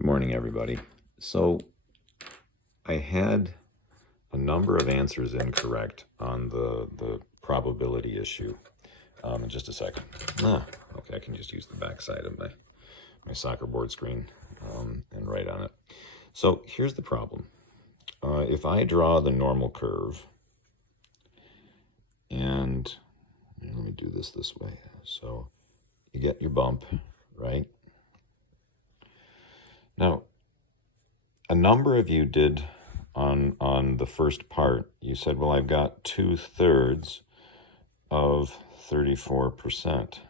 Good morning, everybody. So I had a number of answers incorrect on the probability issue. In just a second. Okay, I can just use the back side of my soccer board screen and write on it. So here's the problem. If I draw the normal curve, and let me do this way. So you get your bump, right? Now, a number of you did on the first part, you said, well, I've got 2/3 of 34%.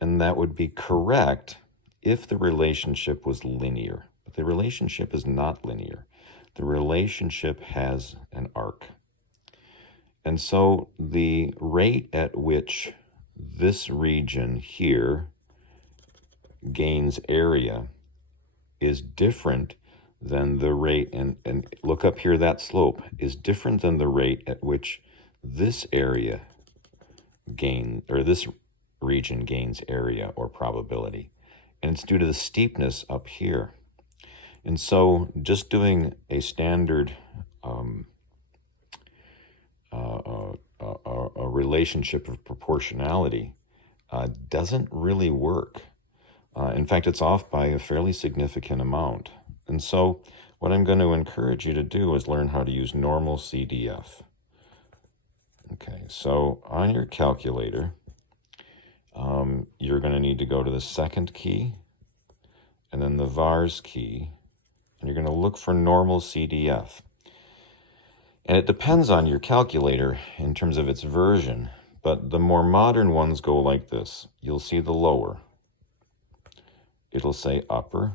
And that would be correct if the relationship was linear. But the relationship is not linear. The relationship has an arc. And so the rate at which this region here gains area is different than the rate, and look up here, that slope is different than the rate at which this area this region gains area or probability. And it's due to the steepness up here. And so just doing a standard a relationship of proportionality doesn't really work. In fact, it's off by a fairly significant amount. And so what I'm going to encourage you to do is learn how to use Normalcdf. Okay, so on your calculator, you're going to need to go to the second key and then the vars key, and you're going to look for Normalcdf. And it depends on your calculator in terms of its version, but the more modern ones go like this. You'll see the lower. It'll say upper.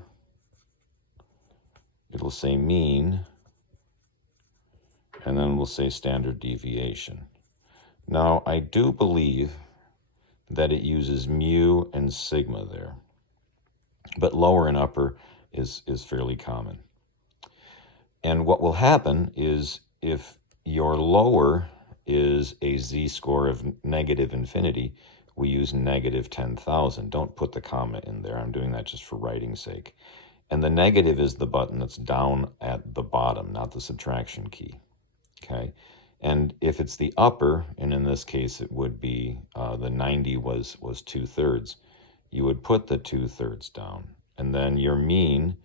It'll say mean. And then we'll say standard deviation. Now, I do believe that it uses mu and sigma there, but lower and upper is fairly common. And what will happen is if your lower is a z-score of negative infinity, we use negative 10,000. Don't put the comma in there. I'm doing that just for writing's sake. And the negative is the button that's down at the bottom, not the subtraction key. Okay? And if it's the upper, and in this case it would be the 90 was 2/3, you would put the 2/3 down. And then your mean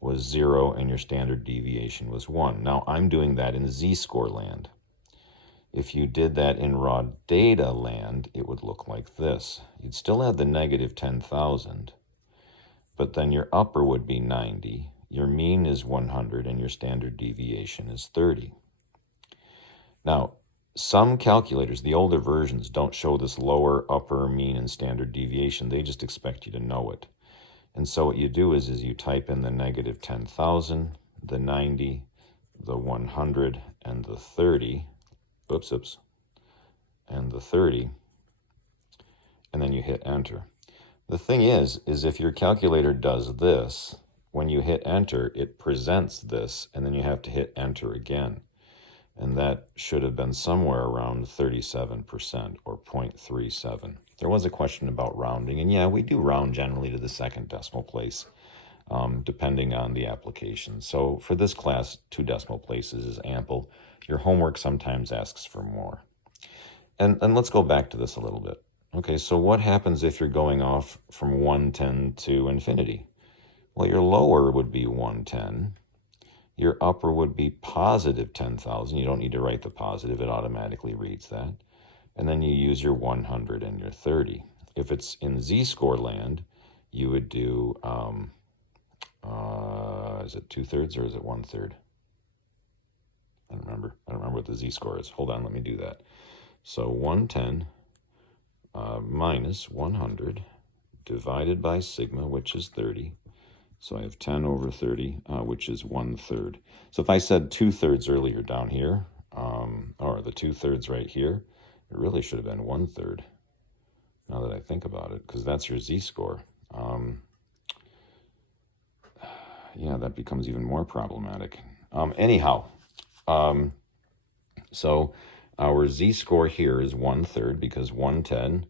was 0 and your standard deviation was 1. Now I'm doing that in z-score land. If you did that in raw data land, it would look like this. You'd still have the negative 10,000, but then your upper would be 90, your mean is 100, and your standard deviation is 30. Now, some calculators, the older versions, don't show this lower, upper, mean, and standard deviation. They just expect you to know it. And so what you do is you type in the negative 10,000, the 90, the 100, and the 30. And the 30, and then you hit enter. The thing is if your calculator does this, when you hit enter, it presents this, and then you have to hit enter again. And that should have been somewhere around 37% or 0.37. There was a question about rounding, and yeah, we do round generally to the second decimal place, depending on the application. So for this class, 2 decimal places is ample. Your homework sometimes asks for more. And let's go back to this a little bit. Okay, so what happens if you're going off from 110 to infinity? Well, your lower would be 110. Your upper would be positive 10,000. You don't need to write the positive. It automatically reads that. And then you use your 100 and your 30. If it's in z-score land, you would do, is it 2/3 or is it 1/3? I don't remember what the z-score is. Hold on, let me do that. So 110 minus 100 divided by sigma, which is 30. So I have 10 over 30, which is 1/3. So if I said 2/3 earlier down here, or the 2/3 right here, it really should have been 1/3, now that I think about it, because that's your z-score. Yeah, that becomes even more problematic. Anyhow, so our z-score here is 1/3 because 110,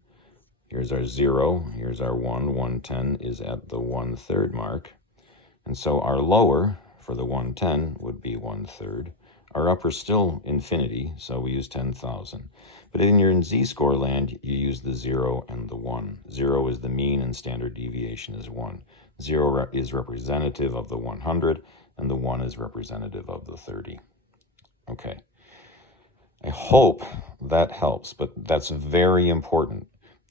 here's our 0, here's our 1, 110 is at the 1/3 mark. And so our lower for the 110 would be 1/3. Our upper is still infinity, so we use 10,000. But in your z-score land, you use the 0 and the 1. 0 is the mean and standard deviation is 1. 0 is representative of the 100, and the 1 is representative of the 30. Okay. I hope that helps, but that's very important,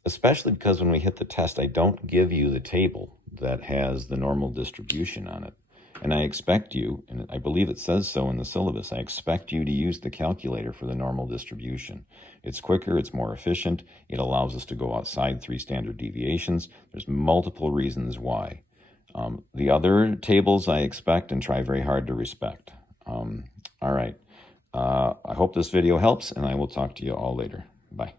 especially because when we hit the test, I don't give you the table that has the normal distribution on it. And I expect you, and I believe it says so in the syllabus, I expect you to use the calculator for the normal distribution. It's quicker, it's more efficient, it allows us to go outside 3 standard deviations. There's multiple reasons why. The other tables I expect and try very hard to respect. All right. I hope this video helps, and I will talk to you all later. Bye.